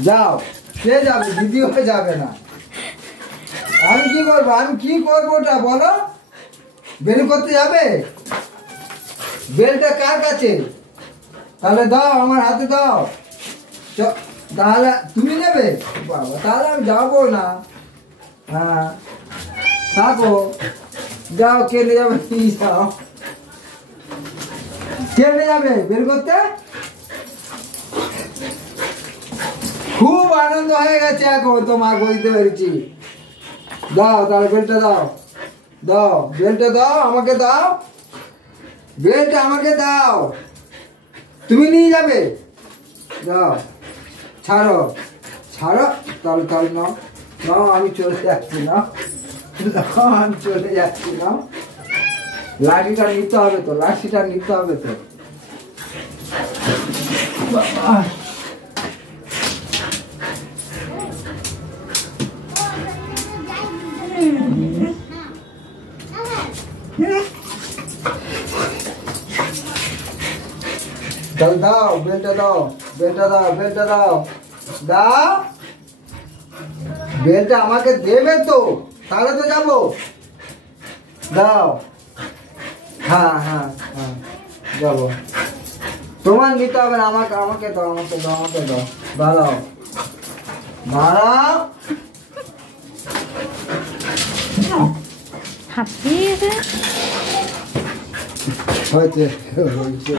যাও, কে যাবে? দিদি হয়ে যাবে না। আমি কি করবো? ওটা বলো। বের করতে যাবে? বেলটা কার কাছে? তাহলে দাও, আমার হাতে দাও। তাহলে তুমি নেবে? বাবা, তাহলে আমি যাবো না। হ্যাঁ, থাকো। যাও, কে নিয়ে যাবে? যাও, কে নিয়ে যাবে বের করতে? খুব আনন্দ হয়ে গেছে এখন তোমার, বুঝতে পেরেছি। দাও, তাহলে বেলটা দাও। দাও, বেলটা দাও, আমাকে দাও। বেলটা আমাকে দাও। তুমি নিয়ে যাবে? দাও, ছাড়ো। তাহলে নাও। আমি চলে যাচ্ছি না। আমি চলে যাচ্ছি না। লাঠিটা নিতে হবে তো। দাও, বেলটা দাও। দাও, বেলটা আমাকে দেবে তো, তাহলে তো যাবো। দাও। হ্যাঁ, যাবো। তোমার নিতে হবে না, আমাকে দাও। দাঁড়াও। হয়েছে।